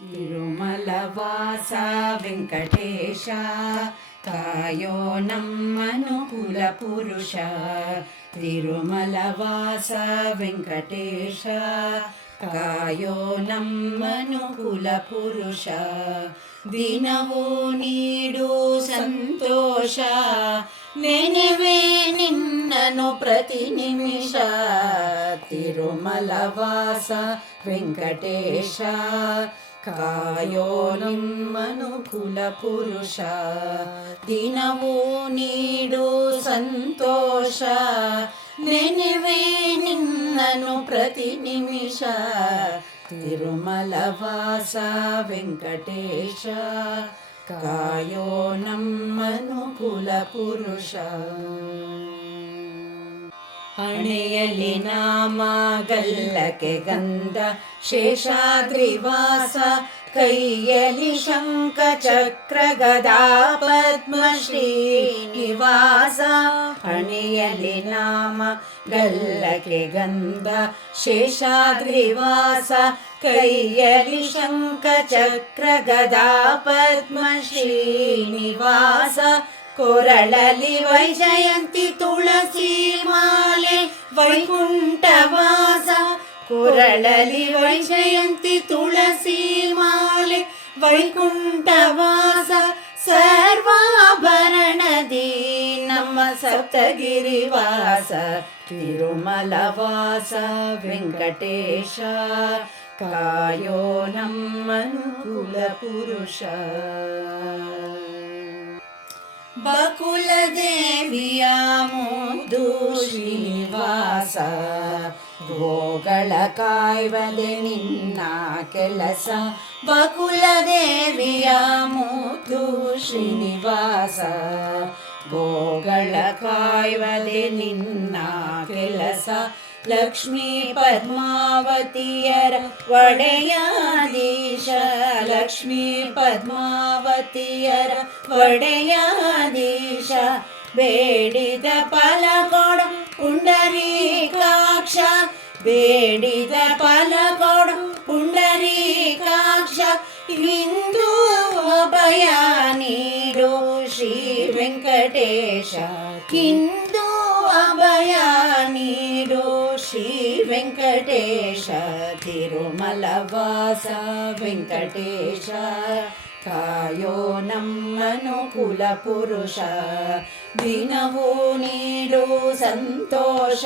ತಿರುಮಲವಾಸ ವೆಂಕಟೇಶ ಕಾಯೋ ನಮ್ಮನು ಕುಲ ಪುರುಷ. ತಿರುಮಲವಾಸ ವೆಂಕಟೇಶ ಕಾಯೋ ನಮ್ಮನು ಕುಲ ಪುರುಷ. ದಿನವೂ ನೀಡು ಸಂತೋಷ ನೆನೆವೆ ನಿನ್ನನು ಪ್ರತಿ ನಿಮಿಷ. ತಿರುಮಲವಾಸ ವೆಂಕಟೇಶ ಕಾಯೋ ನಿಮ್ಮನು ಕುಲ ಪುರುಷ. ದಿನವೂ ನೀಡು ಸಂತೋಷ ನೆನೆವೆ ನಿನ್ನನು ಪ್ರತಿ ನಿಮಿಷ. ತಿರುಮಲವಾಸ ವೆಂಕಟೇಶ ಕಾಯೋ ನಮ್ಮನು ಕುಲ ಪುರುಷ. ಹಣೆಯಲ್ಲಿ ನಾಮ ಗಲ್ಲಕ್ಕೆ ಗಂಧ ಶೇಷಾದ್ರಿವಾಸ. ಕೈಯಲ್ಲಿ ಶಂಖ ಚಕ್ರ ಗದಾ ಪದ್ಮ ಶ್ರೀನಿವಾಸ. ಹಣೆಯಲ್ಲಿ ನಾಮ ಗಲ್ಲಕ್ಕೆ ಗಂಧ ಶೇಷಾದ್ರಿವಾಸ. ಕೈಯಲ್ಲಿ ಶಂಖ ಚಕ್ರ ಗದಾ ಪದ್ಮ ಶ್ರೀನಿವಾಸ. ಕೊರಳಲಿ ವೈಜಯಂತಿ ತುಳಸಿ ಮಾಲೆ ವೈಕುಂಠವಾಸ. ಕೊರಳಲಿ ವೈಜಯಂತಿ ತುಳಸಿ ಮಾಲೆ ವೈಕುಂಠವಾಸ. ಸರ್ವಾಭರಣದಿ ನಮ್ಮ ಸಪ್ತಗಿರಿವಾಸ. ತಿರುಮಲವಾಸ ವೆಂಕಟೇಶ ಕಾಯೋ ನಮ್ಮನು ಕುಲ ಪುರುಷ. ಬಕುಲ ದೇವಿಯ ಮುದ್ದು ಶ್ರೀನಿವಾಸ. ಗೋಗಳ ಕಾಯ್ವದೆ ನಿನ್ನ ಕೆಲಸ. ಬಕುಲ ದೇವಿಯ ಮುದ್ದು ಶ್ರೀನಿವಾಸ. ಗೋಗಳ ಕಾಯ್ವದೆ ನಿನ್ನ ಕೆಲಸ. ಲಕ್ಷ್ಮೀ ಪದ್ಮಾವತಿಯರ ಒಡೆಯಾದೀಶ. ಲಕ್ಷ್ಮೀ ಪದ್ಮಾವತಿಯರ ಒಡೆಯಾದೀಶ. ಬೇಡಿದ ಫಲ ಕೊಡು ಪುಂಡರೀಕಾಕ್ಷ. ಬೇಡಿದ ಫಲ ಕೊಡು ಪುಂಡರೀಕಾಕ್ಷ. ಇಂದು ಅಭಯ ನೀಡು ಶ್ರೀ ವೆಂಕಟೇಶ. ಇಂದು ಅಭಯ ನೀಡು ಶ್ರೀ ವೆಂಕಟೇಶ. ತಿರುಮಲವಾಸ ವೆಂಕಟೇಶ ಕಾಯೋ ನಮ್ಮನು ಕುಲ ಪುರುಷ. ದಿನವೂ ನೀಡು ಸಂತೋಷ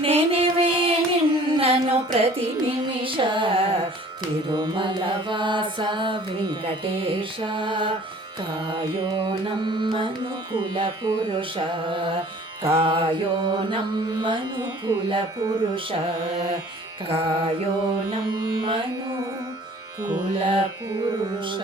ನೆನೆವೆ ನಿನ್ನನು ಪ್ರತಿ ನಿಮಿಷ. ತಿರುಮಲವಾಸ ವೆಂಕಟೇಶ ಕಾಯೋ ನಮ್ಮನು ಕುಲ ಪುರುಷ. ಕಾಯೋ ನಮ್ಮನು ಕುಲ ಪುರುಷ. ಕಾಯೋ ನಮ್ಮನು ಕುಲ ಪುರುಷ.